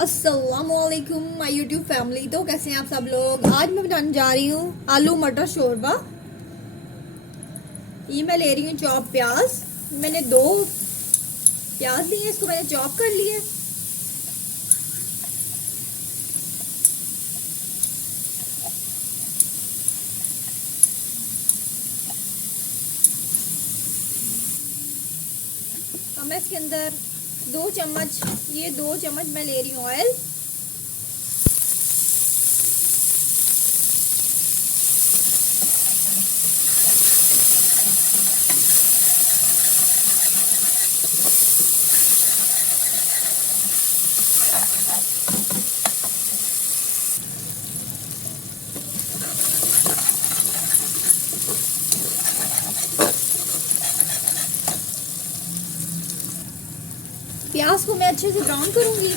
अस्सलामुअलैकुम my YouTube family. तो कैसे हैं आप सब लोग। आज मैं बनाने जा रही हूँ आलू मटर शोरबा। ये मैं ले रही हूँ चॉप प्याज। मैंने 2 प्याज लिए, इसको मैंने चॉप कर लिया। अब मैं इसके अंदर 2 चम्मच, ये 2 चम्मच मैं ले रही हूँ ऑयल। प्याज को मैं अच्छे से ब्राउन करूंगी।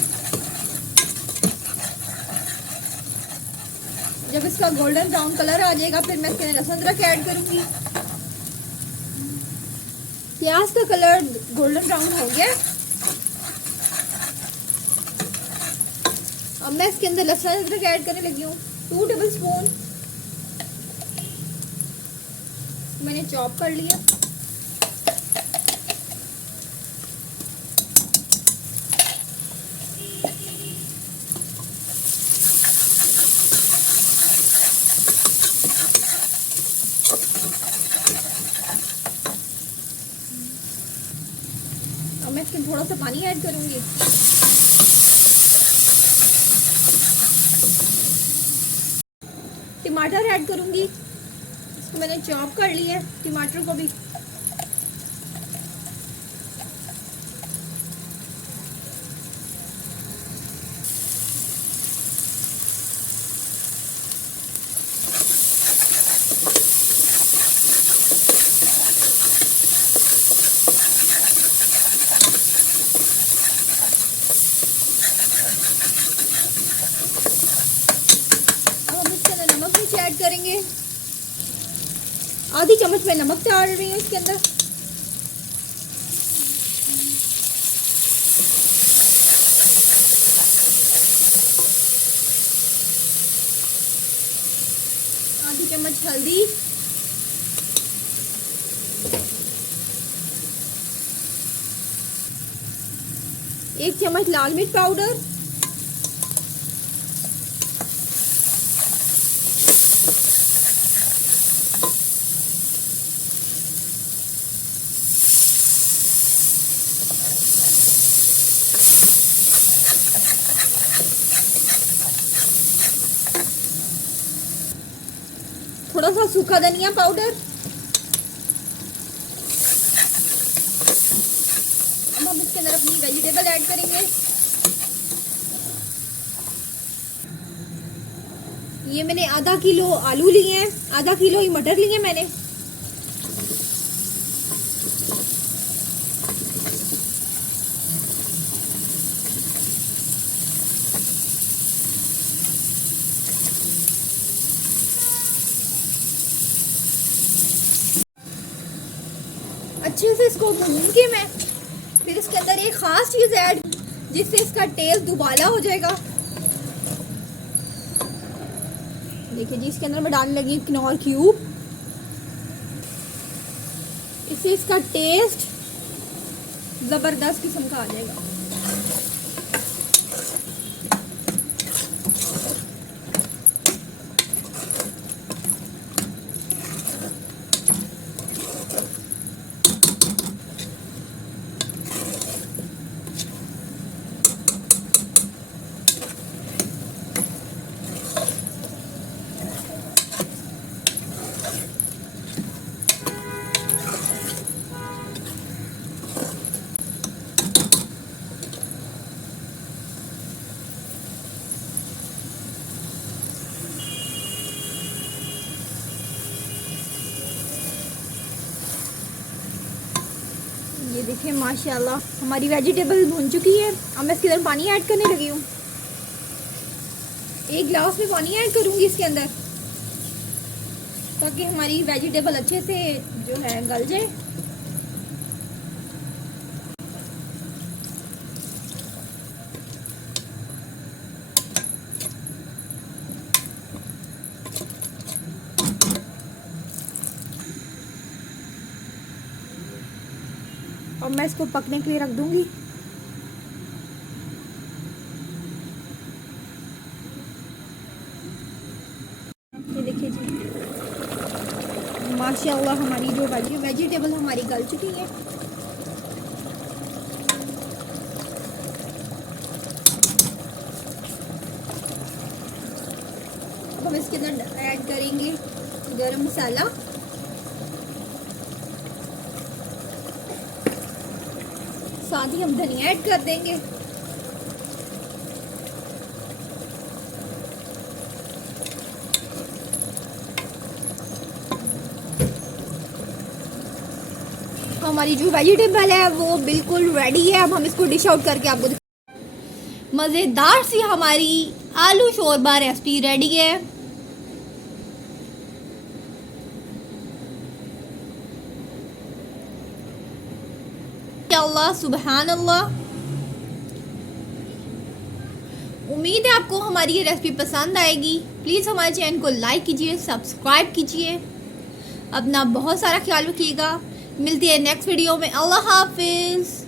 जब इसका गोल्डन ब्राउन कलर आ जाएगा फिर मैं इसके अंदर लहसुन अदरक ऐड करूंगी। प्याज का कलर गोल्डन ब्राउन हो गया। अब मैं इसके अंदर लहसुन अदरक ऐड करने लगी हूँ। 2 टेबल स्पून मैंने चॉप कर लिया। अब मैं इसके थोड़ा सा पानी ऐड करूंगी। टमाटर ऐड करूंगी। इसको मैंने चॉप कर लिया है, टमाटर को भी। ऐड करेंगे आधी चम्मच में नमक डाल रही हूँ इसके अंदर। आधी चम्मच हल्दी, 1 चम्मच लाल मिर्च पाउडर, थोड़ा सा सूखा धनिया पाउडर। अब हम इसके अंदर अपनी वेजिटेबल ऐड करेंगे। ये मैंने आधा किलो आलू लिए हैं, आधा किलो ही मटर लिए मैंने। अच्छे से इसको भून के मैं फिर इसके अंदर एक खास चीज ऐड जिससे इसका टेस्ट दुबाला हो जाएगा। देखिए जी, इसके अंदर मैं डालने लगी किनोर क्यूब। इससे इसका टेस्ट जबरदस्त किस्म का आ जाएगा। ये देखिए माशाल्लाह हमारी वेजिटेबल भुन चुकी है। अब मैं इसके अंदर पानी ऐड करने लगी हूँ। 1 गिलास में पानी ऐड करूँगी इसके अंदर ताकि हमारी वेजिटेबल अच्छे से जो है गल जाए। और मैं इसको पकने के लिए रख दूंगी। ये देखिए जी, माशाल्लाह हमारी जो वेजिटेबल हमारी गल चुकी है। अब हम इसके अंदर ऐड करेंगे गरम मसाला, साथ ही हम धनिया ऐड कर देंगे। हमारी जो वेजिटेबल है वो बिल्कुल रेडी है। अब हम इसको डिश आउट करके आपको मज़ेदार सी हमारी आलू शोरबा रेसिपी रेडी है। अल्लाह सुबहान अल्लाह। उम्मीद है आपको हमारी ये रेसिपी पसंद आएगी। प्लीज़ हमारे चैनल को लाइक कीजिए, सब्सक्राइब कीजिए। अपना बहुत सारा ख्याल रखिएगा। मिलती है नेक्स्ट वीडियो में। अल्लाह हाफिज़।